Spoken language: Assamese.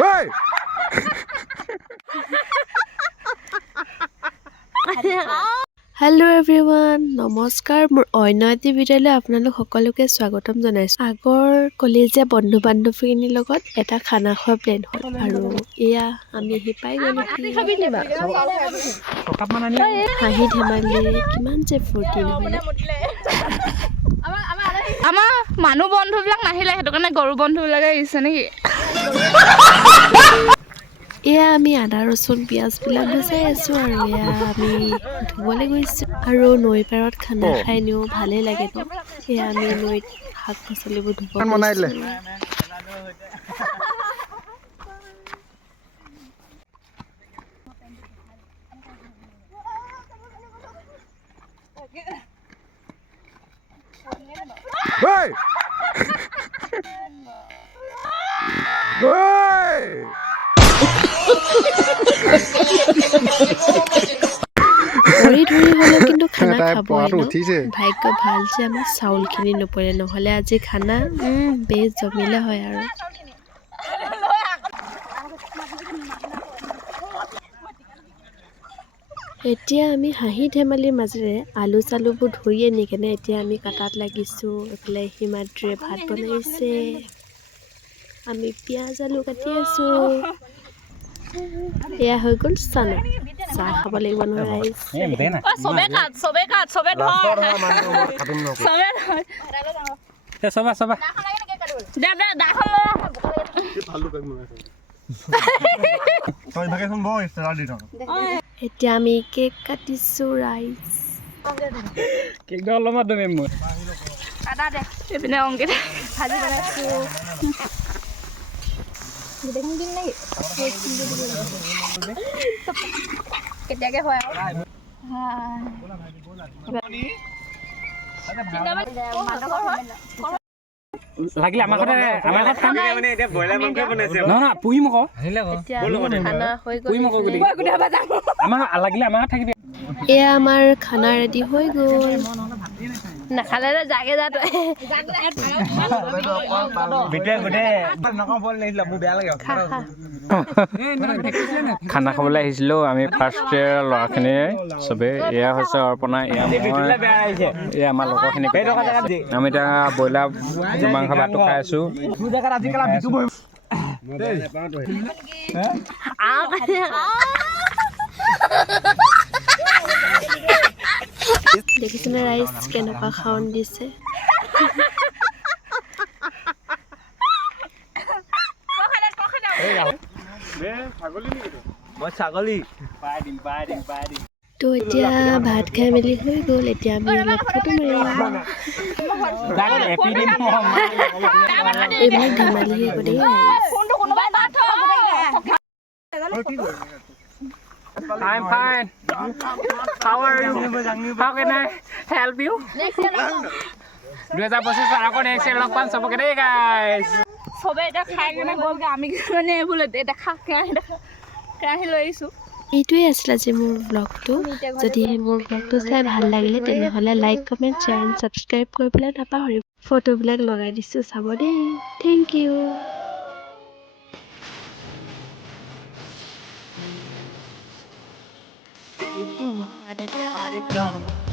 喂！হেল্ল' এভৰি ওৱান নমস্কাৰ মোৰ অন্য এটি ভিডিঅ'লৈ আপোনালোক সকলোকে স্বাগতম জনাইছোঁ। আগৰ কলেজীয়া বন্ধু বান্ধৱীখিনিৰ লগত এটা খানা খোৱা প্লেন হ'ল। আৰু এয়া আমি আহি পাই গ'লো হাঁহি ধেমালি। কিমান যে ফূৰ্তি আমাৰ মানুহ বন্ধুবিলাক নাহিলে সেইটো কাৰণে গৰু বন্ধুবিলাকে আহিছে নেকি? এয়া আমি আদা ৰচুন পিঁয়াজবিলাক গুচাই আছোঁ আৰু এয়া আমি ধুবলৈ গৈছোঁ। আৰু নৈ পাৰত খানা খাই নিও ভালেই লাগে ন? এয়া আমি নৈত শাক পাচলিবোৰ ধুব বনাই ভৰি ধৰি হ'লেও কিন্তু খানা খাবই ন? ভাগ্য ভাল যে আমাৰ চাউলখিনি নপৰে নহ'লে আজি খানা বেছ জমিলে হয় আৰু। এতিয়া আমি হাঁহি ধেমালিৰ মাজেৰে আলু চালুবোৰ ধৰি আনি কেনে এতিয়া আমি কাটাত লাগিছোঁ এইফালে হিমাদ্ৰীয়ে ভাত বনাইছে। আমি পিঁয়াজ আলু কাটি আছোঁ। এয়া হৈ গ'ল চানা। চাহ খাব লাগিব নহয় চবে কাট চবে কাট চবে ধৰ। চবে ধৰ। চবা চবা। দে দে দাখন এতিয়া আমি কেক কাটিছোঁ ৰাইজ কেকটো অলপমান তুমি মোৰ এইপিনে অংকিত ভাজি বনাইছোঁ। देखेंगे नहीं कितने के होया हां লাগিলে এয়া আমাৰ খানা ৰেডি হৈ গ'ল। যা খানা খাবলৈ আহিছিলোঁ আমি ফাৰ্ষ্ট ইয়েৰ ল'ৰাখিনিয়ে চবেই এয়া হৈছে অৰ্পণা এয়া মই এয়া আমাৰ লগৰখিনি আমি এতিয়া ব্ৰইলাৰ মাংস ভাতটো খাই আছোঁ। দেখিছেনে ৰাইজ কেনেকুৱা খাৱন দিছে? মই ছাগলী। তো এতিয়া ভাত খাই মেলি হৈ গ'ল এতিয়া আমি অলপ ফটো মাৰিম। এইবিলাক ধেমালিহে আকৌ দেই। ৰাইজ I'm fine. How are you? How can I help you? দুহেজাৰ পঁচিছত আকৌ নেক্সট লগ পাম চবকে দেই গাইছ চবে এতিয়া খাই কিনে গ'লগে আমি মানে বোলে এতিয়া খা কেৰাহী দেখা কেৰাহী লৈ আহিছোঁ। এইটোৱে আছিল আজি মোৰ ব্লগটো যদিহে মোৰ ব্লগটো চাই ভাল লাগিলে তেনেহ'লে like comment share and subscribe কৰিবলৈ নাপাহৰিব। ফটোবিলাক লগাই দিছোঁ চাব দেই। Thank you I didn't know.